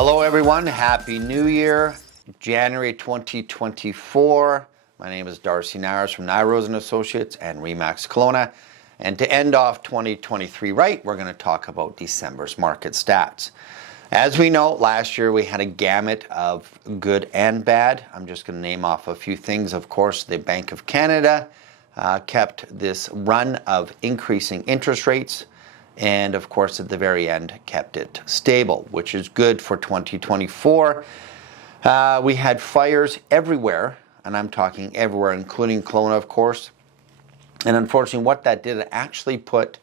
Hello everyone, Happy New Year, January 2024. My name is Darcy Nyrose from Nyrose & Associates and RE/MAX Kelowna. And to end off 2023 right, we're going to talk about December's market stats. As we know, last year we had a gamut of good and bad. I'm just going to name off a few things. Of course, the Bank of Canada kept this run of increasing interest rates. And of course, at the very end, kept it stable, which is good for 2024. We had fires everywhere, and I'm talking everywhere, including Kelowna, of course. And unfortunately, what that did, it actually put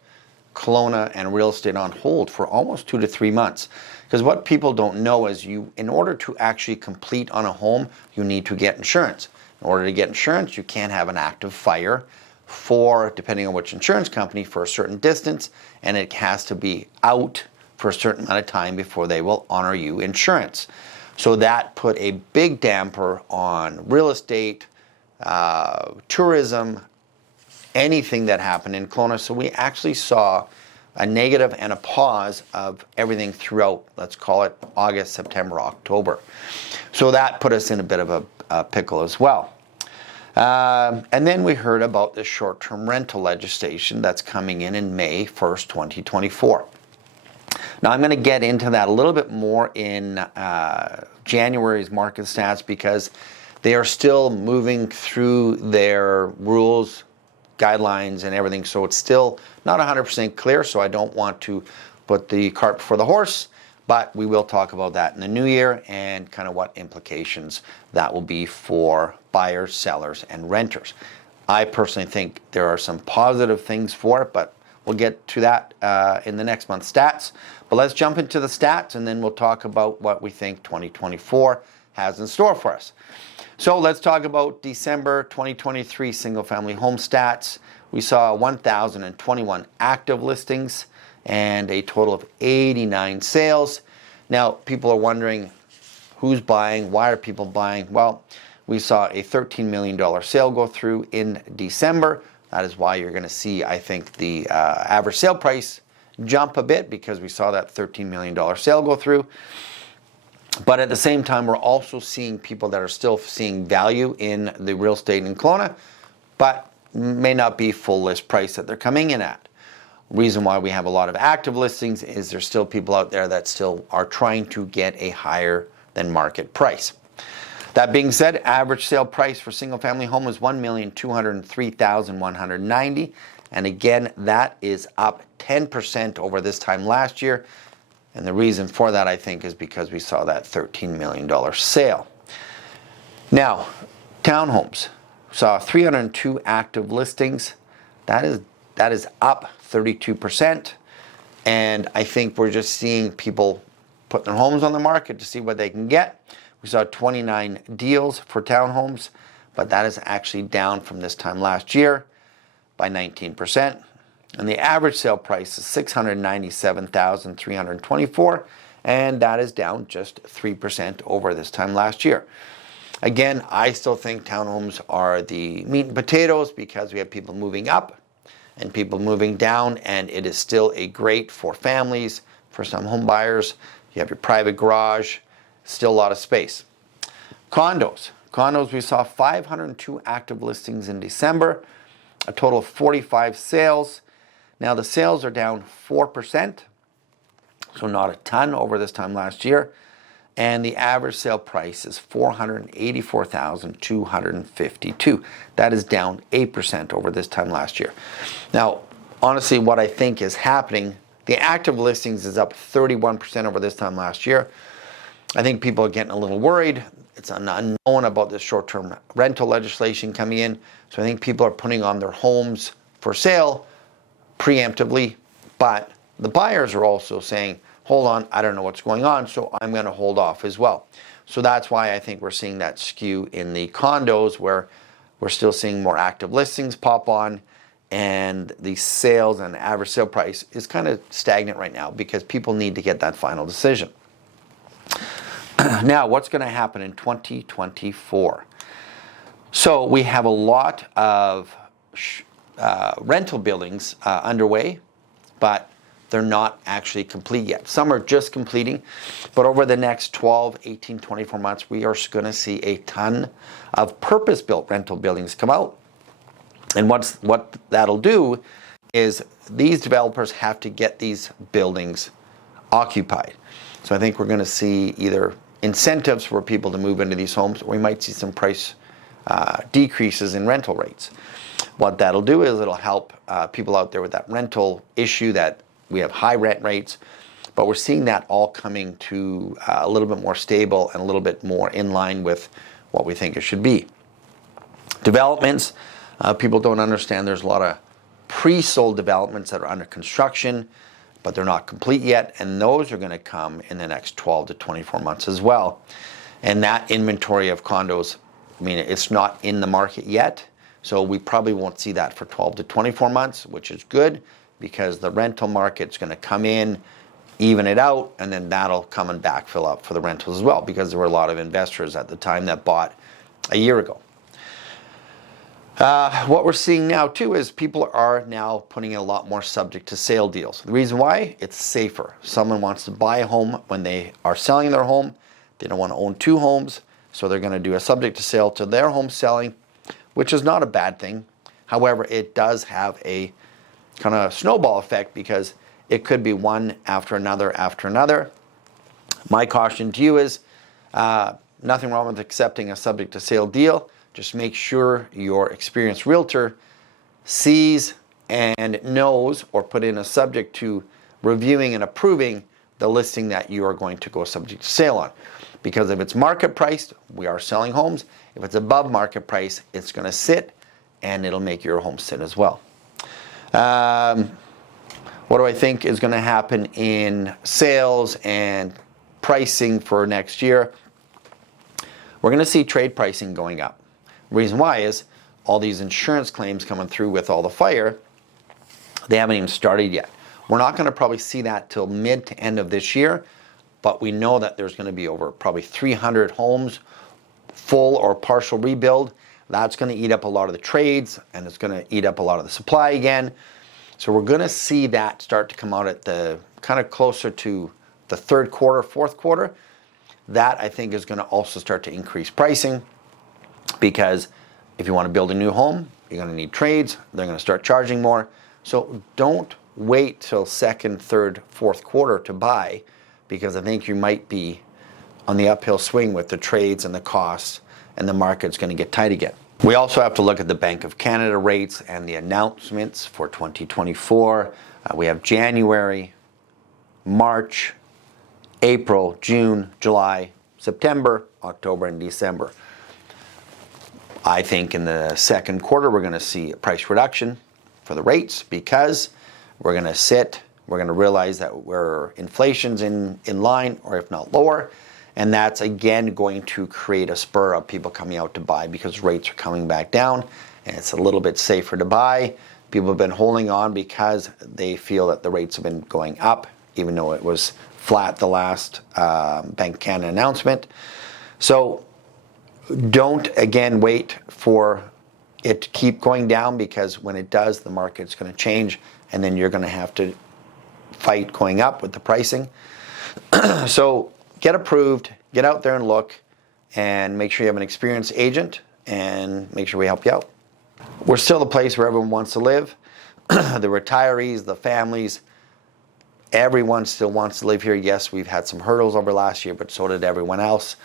Kelowna and real estate on hold for almost 2 to 3 months. Because what people don't know is in order to actually complete on a home, you need to get insurance. In order to get insurance, you can't have an active fire for, depending on which insurance company, for a certain distance, and it has to be out for a certain amount of time before they will honor you insurance. So that put a big damper on real estate, tourism, anything that happened in Kelowna. So we actually saw a negative and a pause of everything throughout, let's call it August, September, October. So that put us in a bit of a pickle as well. And then we heard about this short-term rental legislation that's coming in May 1st, 2024. Now, I'm going to get into that a little bit more in January's market stats because they are still moving through their rules, guidelines, and everything. So it's still not 100% clear, so I don't want to put the cart before the horse. But we will talk about that in the new year and kind of what implications that will be for buyers, sellers, and renters. I personally think there are some positive things for it, but we'll get to that in the next month's stats. But let's jump into the stats, and then we'll talk about what we think 2024 has in store for us. So let's talk about December 2023 single-family home stats. We saw 1,021 active listings and a total of 89 sales. Now, people are wondering who's buying, why are people buying? Well, we saw a $13 million sale go through in December. That is why you're going to see, I think, the average sale price jump a bit because we saw that $13 million sale go through. But at the same time, we're also seeing people that are still seeing value in the real estate in Kelowna, but may not be full list price that they're coming in at. Reason why we have a lot of active listings is there's still people out there that still are trying to get a higher than market price. That being said, average sale price for single family home was $1,203,190, and again that is up 10% over this time last year. And the reason for that, I think, is because we saw that $13 million sale. Now, townhomes saw 302 active listings. That is up 32%, and I think we're just seeing people put their homes on the market to see what they can get. We saw 29 deals for townhomes, but that is actually down from this time last year by 19%. And the average sale price is $697,324, and that is down just 3% over this time last year. Again, I still think townhomes are the meat and potatoes because we have people moving up and people moving down, and it is still a great for families, for some home buyers. You have your private garage, still a lot of space. Condos, we saw 502 active listings in December, a total of 45 sales. Now the sales are down 4%, so not a ton over this time last year. And the average sale price is $484,252. That is down 8% over this time last year. Now, honestly, what I think is happening, the active listings is up 31% over this time last year. I think people are getting a little worried. It's an unknown about this short-term rental legislation coming in. So I think people are putting on their homes for sale preemptively, but the buyers are also saying, hold on, I don't know what's going on, so I'm going to hold off as well. So that's why I think we're seeing that skew in the condos where we're still seeing more active listings pop on, and the sales and average sale price is kind of stagnant right now because people need to get that final decision. Now, what's going to happen in 2024? So we have a lot of rental buildings underway, but they're not actually complete yet. Some are just completing, but over the next 12, 18, 24 months, we are going to see a ton of purpose-built rental buildings come out. And what that'll do is these developers have to get these buildings occupied. So I think we're going to see either incentives for people to move into these homes, or we might see some price decreases in rental rates. What that'll do is it'll help people out there with that rental issue, that we have high rent rates, but we're seeing that all coming to a little bit more stable and a little bit more in line with what we think it should be. Developments, people don't understand there's a lot of pre-sold developments that are under construction, but they're not complete yet, and those are going to come in the next 12 to 24 months as well. And that inventory of condos, I mean, it's not in the market yet, so we probably won't see that for 12 to 24 months, which is good because the rental market's going to come in, even it out, and then that'll come and backfill up for the rentals as well, because there were a lot of investors at the time that bought a year ago. What we're seeing now too is people are now putting in a lot more subject to sale deals. The reason why? It's safer. Someone wants to buy a home when they are selling their home. They don't want to own two homes, so they're going to do a subject to sale to their home selling, which is not a bad thing. However, it does have a kind of snowball effect because it could be one after another after another. My caution to you is nothing wrong with accepting a subject to sale deal. Just make sure your experienced realtor sees and knows or put in a subject to reviewing and approving the listing that you are going to go subject to sale on. Because if it's market priced, we are selling homes. If it's above market price, it's going to sit and it'll make your home sit as well. What do I think is going to happen in sales and pricing for next year? We're going to see trade pricing going up. Reason why is all these insurance claims coming through with all the fire, they haven't even started yet. We're not going to probably see that till mid to end of this year, but we know that there's going to be over probably 300 homes, full or partial rebuild. That's going to eat up a lot of the trades, and it's going to eat up a lot of the supply again. So we're going to see that start to come out at the kind of closer to the third quarter, fourth quarter. That I think is going to also start to increase pricing, because if you want to build a new home, you're going to need trades. They're going to start charging more. So don't wait till second, third, fourth quarter to buy, because I think you might be on the uphill swing with the trades and the costs, and the market's going to get tight again. We also have to look at the Bank of Canada rates and the announcements for 2024. We have January, March, April, June, July, September, October, and December. I think in the second quarter, we're going to see a price reduction for the rates, because we're going to realize that inflation's in line, or if not lower, and that's again going to create a spur of people coming out to buy, because rates are coming back down and it's a little bit safer to buy. People have been holding on because they feel that the rates have been going up, even though it was flat the last Bank of Canada announcement. So don't again wait for it to keep going down, because when it does, the market's going to change, and then you're going to have to fight going up with the pricing. So get approved, get out there and look, and make sure you have an experienced agent, and make sure we help you out. We're still the place where everyone wants to live. The retirees, the families, everyone still wants to live here. Yes, we've had some hurdles over last year, but so did everyone else.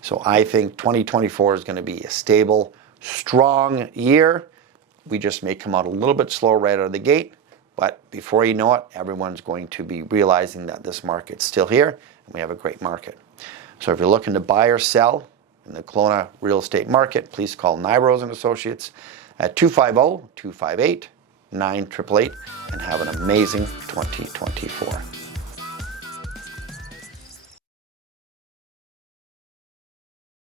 So I think 2024 is going to be a stable, strong year. We just may come out a little bit slower right out of the gate, but before you know it, everyone's going to be realizing that this market's still here, and we have a great market. So if you're looking to buy or sell in the Kelowna real estate market, please call Nyrose and Associates at 250-258-9888 and have an amazing 2024.